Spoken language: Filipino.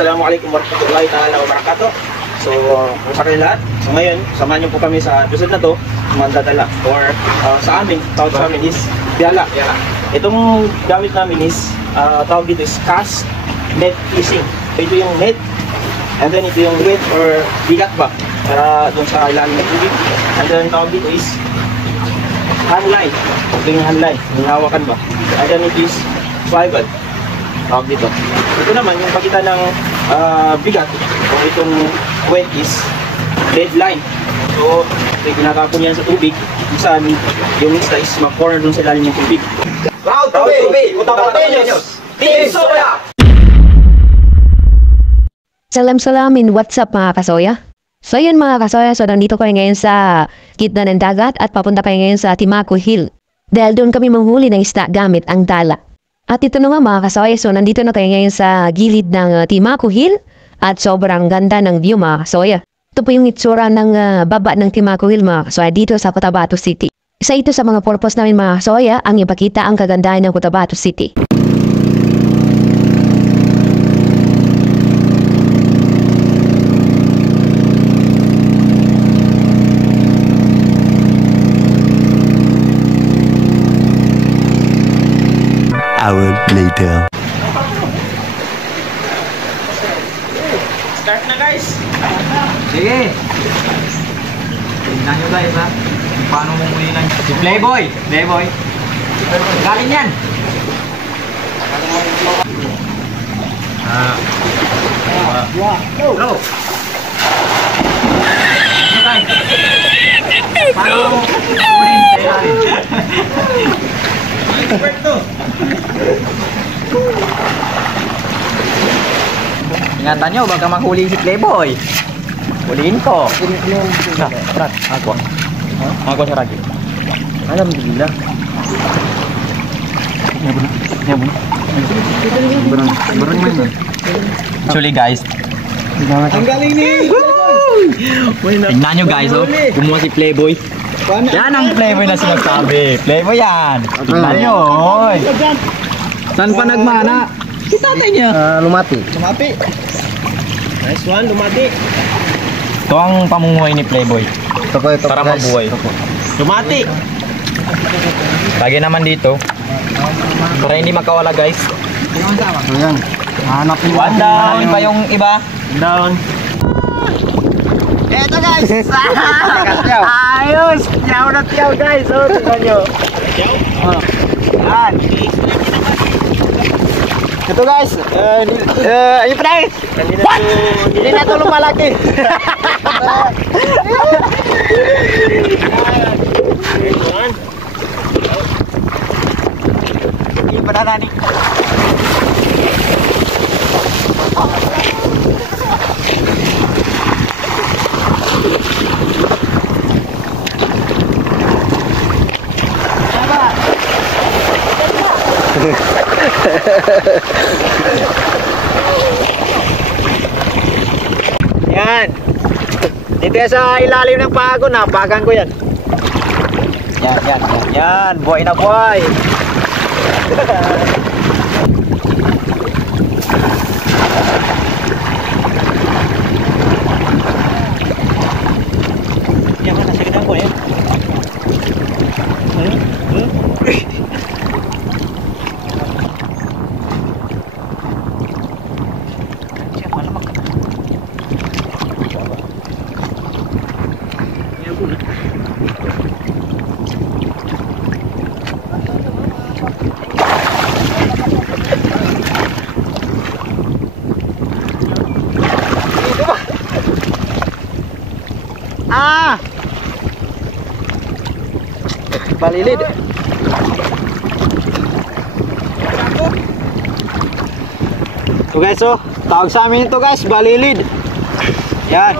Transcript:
Assalamualaikum warahmatullahi ta'ala wabarakatuh. So, sa kayo lahat. So ngayon, samahan niyo po kami sa episode na to, mandadala. Or sa amin, tawag sa amin is Biala. Itong gamit namin is, tawag dito is cast net fishing. Ito yung net, and then ito yung weight or bigat ba, para dun sa ilalim ng tubig. And then tawag dito is handline. Ito yung handline, yung hawakan ba. And then it is swivel. Tawag dito. Ito naman, yung pagitan ng bigat, kung itong weight is deadline. So, ito ginatapon yan sa tubig. Minsan, yung isda is ma-corner dun sa ilalim ng tubig. Proud to be Utabateños! Team Soya! Salam and what's up mga kasoya? So yun mga kasoya, so nandito kayo ngayon sa gitna ng dagat at papunta kayo ngayon sa Timaco Hill. Dahil doon kami manghuli ng isda gamit ang dala. At ito na nga mga kasoya, so nandito na kayo ngayon sa gilid ng Timaco Hill at sobrang ganda ng view mga kasoya. Ito po yung itsura ng baba ng Timaco Hill mga kasoya dito sa Cotabato City. Isa ito sa mga purpose namin mga kasoya ang ipakita ang kagandahan ng Cotabato City. Hour later. Start na guys! Sige! Tingnan nyo guys ha, kung paano mumuli ng si Playboy! Galing yan! Go! Paano mumuli ng galing? Expert to! Ingatan nyo, baka mahuli si Playboy. Huliin ko. Brad, ako. Ako sa radyo. Alhamdulillah. Actually guys, ang galing ni tingnan nyo guys, oh, kumuha si Playboy. Yan ang Playboy na sinasabi. Playboy yan. Tingnan nyo, oy. Saan pa nagmana? Si tatay niya. Lumati. Nice one, lumati. Ito ang pamumuhay ni Playboy. Ito para mabuhay. Lumati. Lagi naman dito. Para hindi makawala guys. Ayan. Hanapin one down pa yung iba. Down. Eto guys. Ayos. Tiyaw na tiyaw guys. Oh, tingnan nyo. Yan. Ito guys, ayun pa guys. Hindi na ito lumalaki. Hindi pa na nani. Yan. Dito sa ilalim ng paa ko, napakan ko yan. Yan. Buhay na buhay. Yan ka, nasa ganda ko yan. Balilid. So guys, oh, tawag sa amin ito guys, balilid. Yan.